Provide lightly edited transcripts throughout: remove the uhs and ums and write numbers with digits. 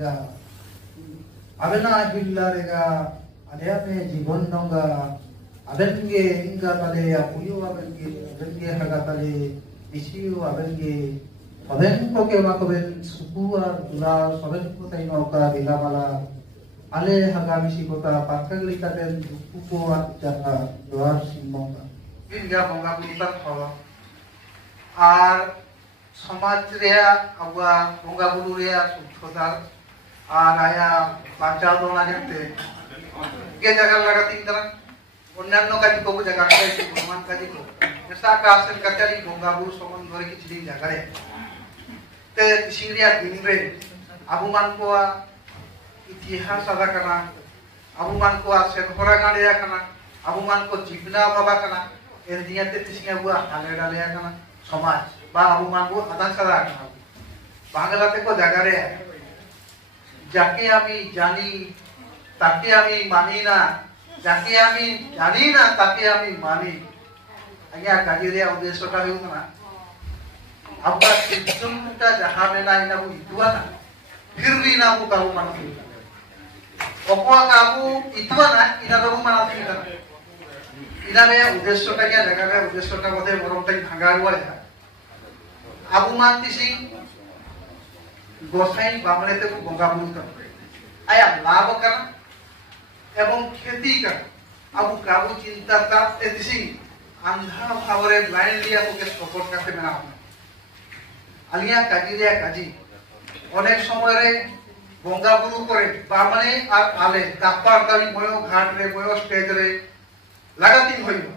रेगा अबेना हिल्ला रेगा अधे में जीवन नंगा अबेंगे इंगा तले या पुलियो अबेंगे हगा तले इसियो अबेंगे अबेन को के मा कबेन सुकुआ दुला सबेन को ताई नौका दिला वाला आले हगा मिसी कोता पाखल लिका देन दुको आचा दोर सिमंगा इंगा बंगा पुता खवा आर समाज रे अबा बंगा बुलु रे सुखदा आर आया बांचाव दोना जते के जगह लगाती तरह अन्यान्य काजी को जगह से भगवान काजी को ऐसा कासन कचरी बंगा बुलु समन धरे किछि जगह रे ते सिरिया दिन रे अबु मान को इतिहास आदा कना अबु मान को सेनहरा गाड़िया कना अबु मान को जीवना बाबा कना एन दियाते तिसिया बुआ हाले डालिया कना समाज बा अबु मान को आदा सदा कना बांगलाते को जगह रे जाके आमी जानी ताके आमी मानी ना जाके आमी जानी ना ताके आमी मानी आया काजी रे उद्देश्यटा हेउ ना अब्बा सिद्धुंटा जहां मेना इना बु इतुआना फिररी ना बु काबू मानती ओपवा काबू इतुआना इना बु मानती इना रे उद्देश्यटा क्या जगह रे उद्देश्यटा बोधे मरमटाई भांगारुआ है आबू मानती सिंह गोसाई बामणेते को बंगा बुल कर आया लाभ कर एवं खेती कर आबू काबू चिंता ता एतिसी अंधा भावरे लाइन लिया को के सपोर्ट करते मेना आलिया काजी रे काजी अनेक समय रे बंगा बुलु करे बामणे और आले दापार दारी मयो घाट रे मयो स्टेज रे लगाती होइबो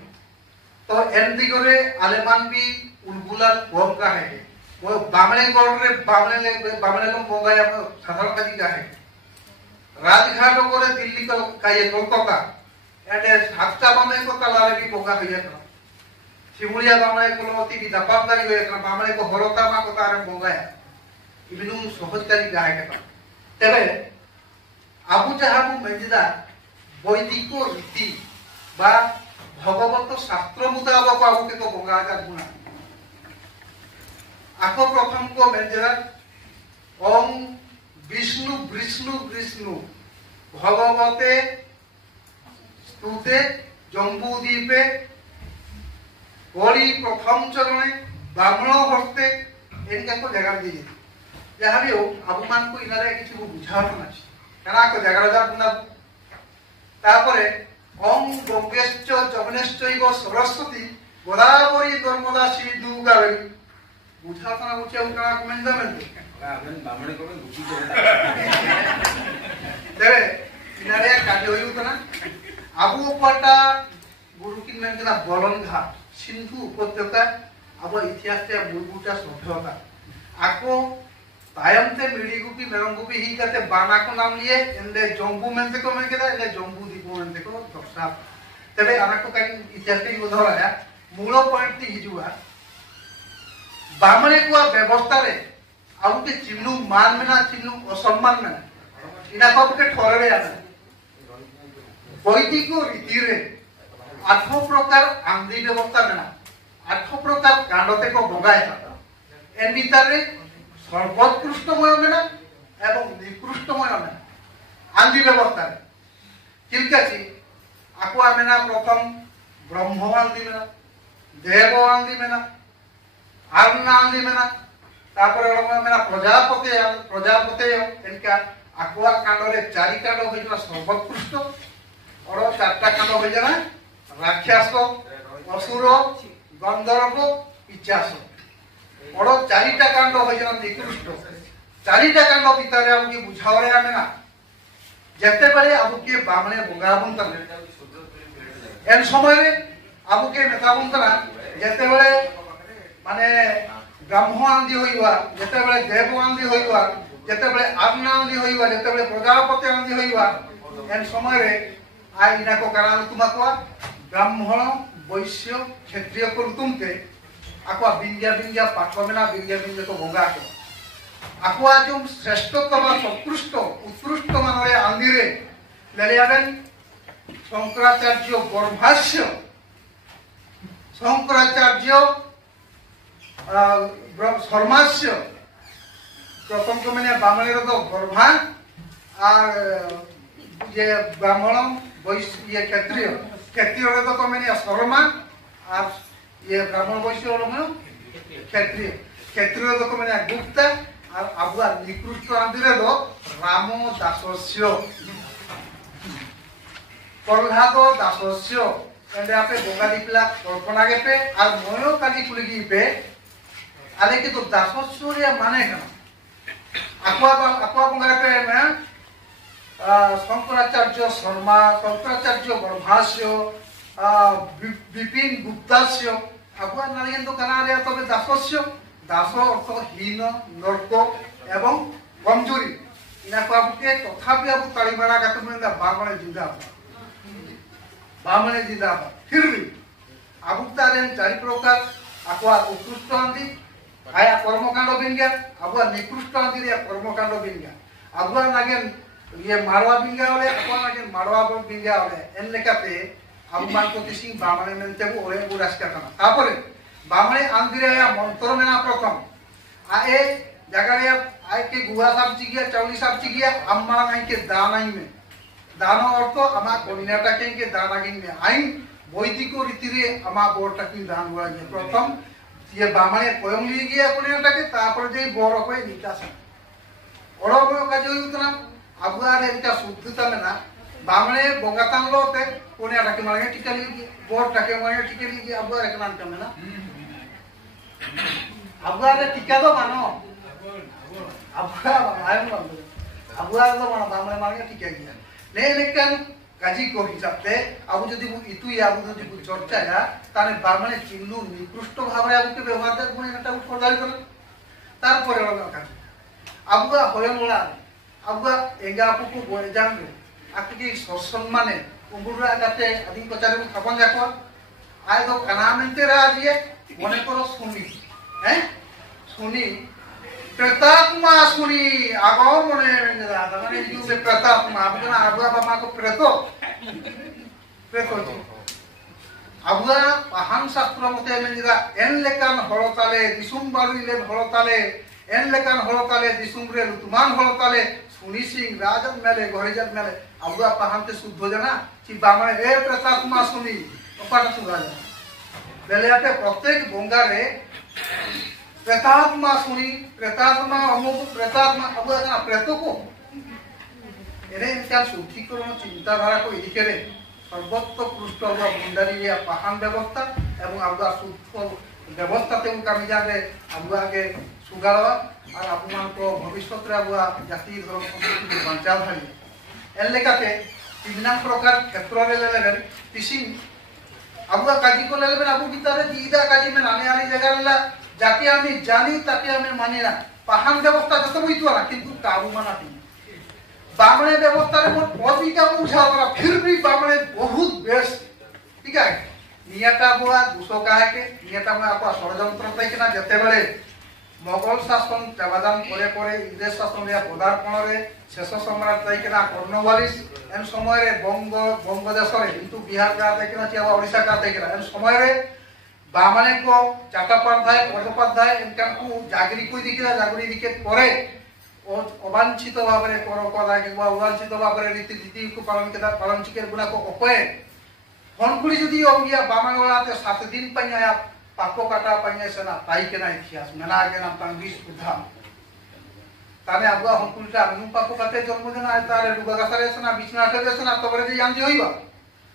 तो एन दिगरे आलेमान भी उलगुलाल कम का है वो बामणे गौड़ रे बामणे को बंगा या साधारण काजी का है राजघाट करे दिल्ली को काये कोलकाता एडे सातटा बामणे को कलारे भी बंगा होइया सिमुलिया बामणे को अति भी दापादारी होइया बामणे को हरता मा को तारे बंगा इबिनु सहजकारी गाय के तबे आबु जहाबु मेजिदा वैदिक रीति बा भगवत शास्त्र मुताबिक आबु के को बंगा का गुना आको प्रथम को मेजिदा ओम विष्णु विष्णु विष्णु भगवते स्तुते जम्बूद्वीपे ओरी प्रथम चरणे ब्राह्मण हस्ते इनका को जगह दी जहां भी हो आबु मान को इनारे किछि बुझाव ना कना को जगह जा पुना तापरे ओम गंगेश्च जमुनेश्चैव सरस्वती गोदावरी नर्मदा सिंधु कावेरी बुझाव ना बुझे उकना कमेंट दमेन आबन बामणे को बुझी दे इनारे काजे होई उतना आबु पटा गुरु किन मेंजना बलन घाट सिंधु उपत्यका अब इतिहास ते मूलभूत सभ्यता आको तायमते मिडी गुपी मेरंग गुपी ही करते बाना को नाम लिए एंदे जम्बू मेंते को में केदा एंदे जम्बू दीपो मेंते को दक्षा तबे आना को काई इतिहास के उदाहरण है मूल पॉइंट ती हिजुआ बामणे को व्यवस्था रे आउ के चिन्नु मान में ना चिन्नु असम्मान में इना को के ठोरवे आना वैदिक रीति रे 8 प्रकार आंधी व्यवस्था में ना 8 प्रकार कांडते को बंगाए एन भीतर रे सर्वोत्कृष्टमय में ना एवं निकृष्टमय में आंधी व्यवस्था रे किलकाची आको में ना प्रथम ब्रह्म आंधी में ना देव आंधी में ना अर्ण आंधी में ना तापर में ना प्रजापति इनका आकुआ कांड रे 4 कांड होई ना सर्वोत्कृष्ट और 4टा कांड होई जाना राक्षस असुर गंधर्व पिचास और 4टा कांड होई जाना निकृष्ट 4टा कांड भीतर अब की बुझाव रे आमे ना जते बेले अब के बामणे बंगाबुन तले एन समय रे अब के मेताबुन तला जते बेले माने ब्रह्म आंधी होइबा जते बेले देव आंधी होइबा जते बेले अग्नि आंधी होइबा जते बेले प्रजापति आंधी होइबा एन समय रे आ इना को कारण तुमको ब्राह्मण वैश्य क्षत्रिय कुरुतुम के आको बिंदिया बिंदिया पाठमेना बिंदिया बिंदिया को भोगा के आको जो श्रेष्ठतम उत्कृष्ट उत्कृष्ट मानरे आंधिरे लेलियाबेन शंकराचार्य गर्भास्य शंकराचार्य शर्मास्य प्रथम को मैंने बामणेर तो गर्भा আর ये ब्राह्मण वैश्य ये क्षत्रिय क्षत्रिय रे तो कमेनी शर्मा और ये ब्राह्मण वैश्य रे क्षत्रिय क्षत्रिय रे तो कमेनी गुप्ता और अबुआ निकृष्ट आंदिरे दो रामो दासस्य प्रह्लाद दासस्य एंडे आपे बोगाली पिला कल्पना गेपे और मयो काली कुलगी पे आले के तो दासस्य रे माने कना aqua बंगारे पे में शंकराचार्य शर्मा शंकराचार्य बर्भास्य विपिन गुप्तास्य अबुआ नारियन तो कना रे तबे दासस्य दास अर्थ हीन नर्क एवं कमजोरी इना को आपके तथापि अब तालीमाना का तुमने बामणे जिंदाबाद फिर भी अब तारे चारि प्रकार aqua उत्कृष्ट आंदी आया कर्मकांड बिंगा अबुआ निकृष्ट आंदी रे कर्मकांड बिंगा अबुआ नागेन ये मारवा बिंगा वाले aqua नागेन मारवा बिंगा वाले एन लेकाते अब मान को किसी बामणे मेनते वो ओरे बुरास का करना तापरे बामणे आंदी रे मंत्र मेना प्रथम आए जगह रे आए के गुआ साब चिगिया चौली साब चिगिया अम्मा नहीं के दानाई में दानो अर्थ अमा कोनिनाटा के दानागिन में आइन वैदिक रीति रे अमा बोरटा की दान हुआ ये प्रथम ये बामणे कोयम ली गया कोनिनाटा के तापर जे बोर होय निकास ओरो बोरो का जो उतना अबुआ रे इटा शुद्धता में ना बामणे बोगातान लोते कोनिनाटा के मारे टिका ली बोरटा के मारे टिका ली अबुआ रे कनान का में ना अबुआ रे टिका दो मानो अबुआ आयो अबुआ तो मानो बामणे मारे टिका गया ने लेकिन काजी को हिसाबते अब जदि इतु या अब जदि चर्चा या ताने बामणे चिन्नु निकृष्ट भाबरे अब के व्यवहार दे गुणे घटा उठोडाल कर तार परे वाला काजी अबुआ होयनला अबुआ एंगा आपु को गोय जानबे आके के सम्माने उंगुरा काते आदि कचारे को खपन जाको आय तो कनामेंते राजिए मने करो सुनी हैं सुनी प्रेतात्मा सुनी आगो मने दादा माने यू से प्रेतात्मा अबुआ अबुआ बामा को प्रेतो जी अबुआ पहान शास्त्र मते मेनिदा एन लेकान हळताले दिसुम बारुइले हळताले एन लेकान हळताले दिसुम रे तुमान हळताले सुनी सिंह राजन मेले घरिजन मेले अबुआ पहानते शुद्ध जना कि बामणे ए प्रेतात्मा सुनी अपाटा सुगा बेलेते प्रत्येक बोंगारे प्रेतात्मा सुनी प्रेतात्मा अमुक प्रेतात्मा अबुआ ना प्रेतो को एरे इनका शुद्धिकरण चिंताधारा को इदिकेरे सर्वत्र पृष्ठ अबुआ मुंडारी या पहान व्यवस्था एवं अबुआ शुद्ध व्यवस्था ते कामी जाने अबुआ के सुगारवा और अपमान को भविष्य रे अबुआ जाति धर्म संस्कृति बंचाव धारी एन लेकाते तीन प्रकार क्षेत्र रे लेलेन तिसी अबुआ काजी को लेलेन अबु गितारे दीदा काजी में नाने आनी जगह ला जाके आमी जानी ताके आमी मानी ना पहान व्यवस्था जतो बुइतोला किंतु काबू मानाती बामणे व्यवस्था रे मोर पदवी का बुझा करा फिर भी बामणे बहुत बेस्ट ठीक है नियाटा बुआ दुसो काहे के नियाटा में आपा षडयंत्र तै केना जते बेले मोगल शासन चाबादान करे करे इंग्रेज शासन या पदार्पण रे शेष सम्राट तै केना कर्णवालिस एन समय रे बंग देश रे किंतु बिहार का तै केना चिया ओडिसा का तै केना एन समय रे बामणे को चट्टोपाध्याय बंदोपाध्याय इनका को जागरी को दिके जागरी दिके परे अवांछित भाव में कर कदा कि अवांछित भाव में रीति नीति को पालन चिकेर गुना को अपे हनकुली जदी ओगिया बामण वालाते 7 दिन पन्या पाको काटा पन्या सना ताई के ना इतिहास मेना के नाम तांगिस बुधा ताने अबुआ हनकुलटा नु पाको काटे जन्मदिन आय तारे रुगा सारे सना बिछना के सना तबरे जे जानजी होइबा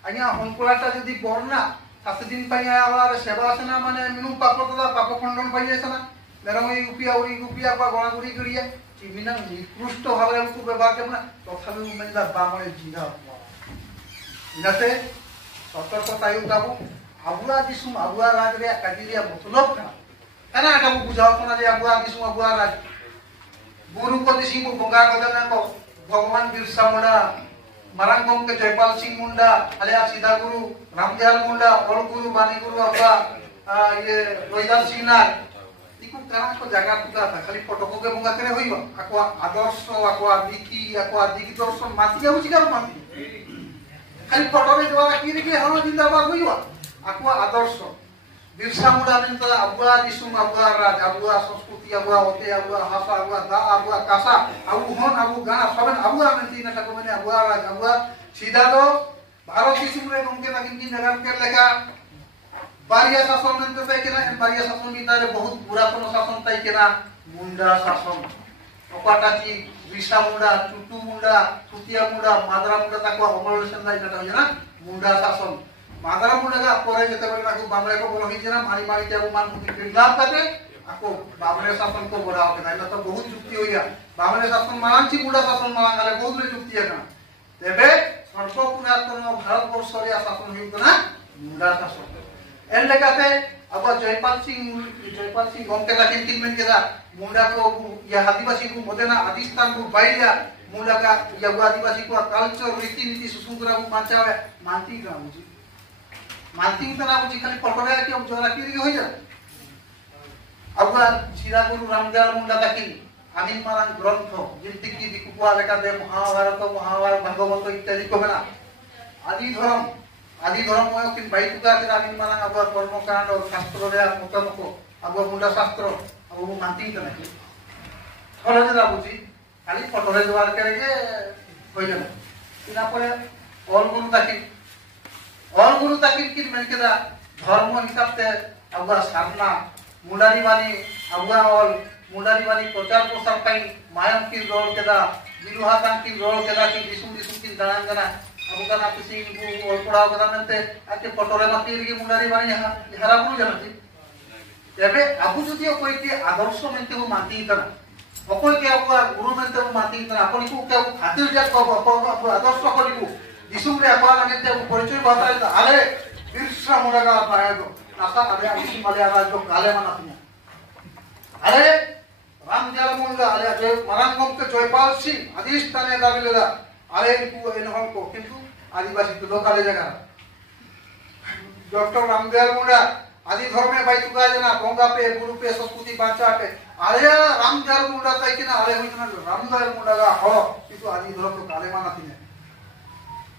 अनिया हनकुलाटा जदी बरना 7 दिन पन्या वाला सेवा सना माने मिनु पाको तदा पाको खंडन पन्या सना मेरमई उपिया उरी उपिया बा गणागुड़ी करिया चिमिना निकृष्ट भावे हमको व्यवहार करना तथापि उमेदा बामणे जिंदा इनाते सतर्कता युताबो अबुआ दिसुम अबुआ राज रे काजिरिया मतलब kana ada bu bujaw kana je abuआ दिसुम Abua राज गुरु को दिसी को बोगा को देना को भगवान बिरसा मुंडा मरांग बम के जयपाल सिंह मुंडा अलिया सीधा गुरु रामदयाल मुंडा और गुरु बानी गुरु अबुआ ये रोहिदास सिंह नाथ इको करा को जगह पुका था खाली फोटो को के मुंगा करे होइबा अकवा आदर्श अकवा विकी अकवा दिग दर्शन माती जाउ छिका माती खाली फोटो रे देवा की रे हां जिंदाबाद होइबा अकवा आदर्श Birsa Muda minta abua disum abua raj abua সংস্কৃতি abua ote abua hasa abua da abua kasa abu hon abu gana saben abua minti na tako mane abua raj abua sida do bharat disum re gomke takin din jagar ke lekha Baria শাসন মেনতে তাই কিনা বারিয়া শাসন ভিতরে বহুত পুরাতন শাসন তাই কিনা মুন্ডা শাসন অপাটা কি বিশা মুন্ডা চুটু মুন্ডা সুতিয়া মুন্ডা মাদরা মুন্ডা তাকো অমলেশন দাই যেটা হয় না মুন্ডা শাসন মাদরা মুন্ডা কা পরে যেতে বলে তাকো বামরে কো বলো হইছে না মারি মারি তেও মান মুক্তি কিলাম কাতে আকো বামরে শাসন কো বড়া হবে না তো বহুত যুক্তি হইয়া বামরে শাসন মানছি মুন্ডা শাসন মান গালে বহুত যুক্তি না তবে সর্ব পুরাতন ভারতবর্ষের শাসন হইতো না মুন্ডা শাসন এর লেখাতে আবার জয়পাল সিং গমকে লাকিন তিনমেন কেদা মুন্ডা को या आदिवासी को मदेना आदिस्तान को बाइया मुंडा का या वो आदिवासी को कल्चर रीति नीति सुसुंदरा को मानचावे मानती का मुझे मानती तना मुझे खाली पटोरे के अब जोरा की हो जा अब सीधा गुरु रामदयाल मुंडा ताकिन आमिन मारान ग्रंथ जिनती की दिकुआ लेका दे महाभारत भागवत इत्यादि को बना आदि धर्म किन बाइतुका के आमिन मारान अब कर्मकांड और शास्त्र रे मतमको अब मुंडा शास्त्र अब मानती तना की खरज लाଗୁଛି खाली पटोरे जोर करके हो जाना इना परे ऑल गुरु ताकिन किन मेनकेदा धर्म हिसाब से अब साधना मुंडारी वाली अब ऑल मुंडारी वाली प्रचार प्रसार पाई मायम की रोल केदा बिलुहातान की रोल केदा की दिसुम की दाना दाना अब का ना किसी को और पढ़ाओ कदा नंते आके पटोरे माती की मुंडारी वाली हरा गुरु जाना थी तबे अब যদি कोई के आदर्श मेनते वो मानती तना অকল কে আবু গুরু মেনতে মাতি তা আপনি কো কে আবু খাতির জাত কো আদর্শ করিবু দিসুমরে আপা লাগেতে পরিচয় বাতাই আলে বিরসা মুডাগা পায়দো নাসা আলে আইসি মালে আজ তো কালে মানাতিনা আলে রামজাল মুন্ডা আলে যে মারাঙ্গম কে জয়পাল সিং আদিস্তানে দাবিলেদা আলে কো এনহল কো কিন্তু আদিবাসী তো লোকালে জায়গা ডক্টর রামজাল মুন্ডা आदि धर्म में भाई तुका जना बोंगा पे गुरु पे संस्कृति बाचा पे आले रामदयाल मुंडा ताई किना आले होइतना रामदयाल मुंडा का हो किंतु आदि धर्म तो काले माना थिने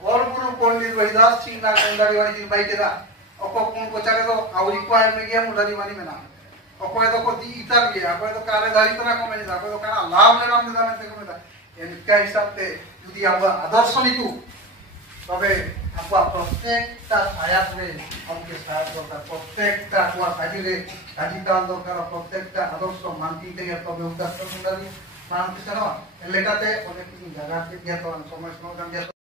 और गुरु पंडित रविदास सिंह ना मुंडारी वाली दिन भाई केदा अको कोन को चारे तो आवरी को आए में गया मुंडारी वाली में ना अको तो को दी इतर गया अको तो काले दारी तना को में अको तो काना लाभ ले राम दान ते को में इनका हिसाब से यदि आप आदर्श नीतु तबे आपका प्रत्येकटा आयात में हमके साथ दरकार प्रत्येकटा आपका काजिले काजिकाल दरकार प्रत्येकटा आदर्श मानती থেকে তবে উদ্দেশ্য সুন্দরী মানতে না এলাকাতে অনেক জায়গা থেকে গিয়ে তো সময় সময়